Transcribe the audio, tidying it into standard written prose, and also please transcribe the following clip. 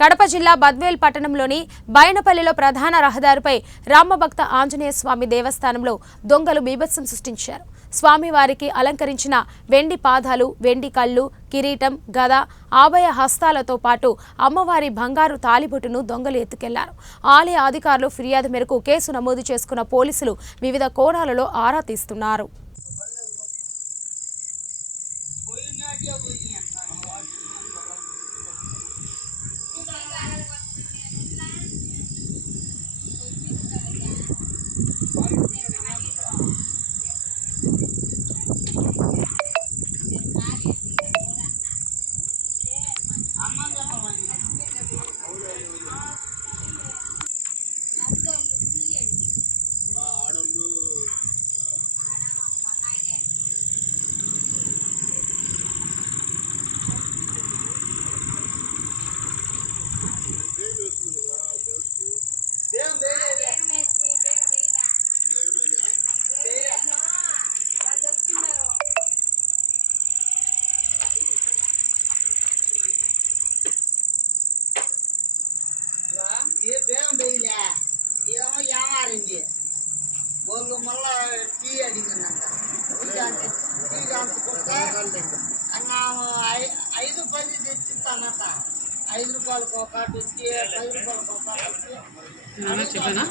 కడప జిల్లా బద్వేల్ పట్టణంలోని బైనపల్లిలో ప్రధాన రహదారిపై రామభక్త ఆంజనేయ స్వామి దేవస్థానంలో దొంగలు బీభత్సం సృష్టించారు. స్వామివారికి అలంకరించిన వెండి పాదాలు, వెండి కళ్ళు, కిరీటం, గద, ఆభయ హస్తాలతో పాటు అమ్మవారి బంగారు తాలిబొట్టును దొంగలు ఎత్తుకెళ్లారు. ఆలయ అధికారులు ఫిర్యాదు మేరకు కేసు నమోదు చేసుకున్న పోలీసులు వివిధ కోణాలలో ఆరా తీస్తున్నారు. ये बेम बेइले ये यामारिंगे बोलो मल्ला टी अडिगनंत टी डांस కొట్ట అన్న 5 10 తెచ్చిస్తానట 5 రూపాయలకు ఒక టీ 10 రూపాయలకు ఒక టీ నాన్న చెప్పనా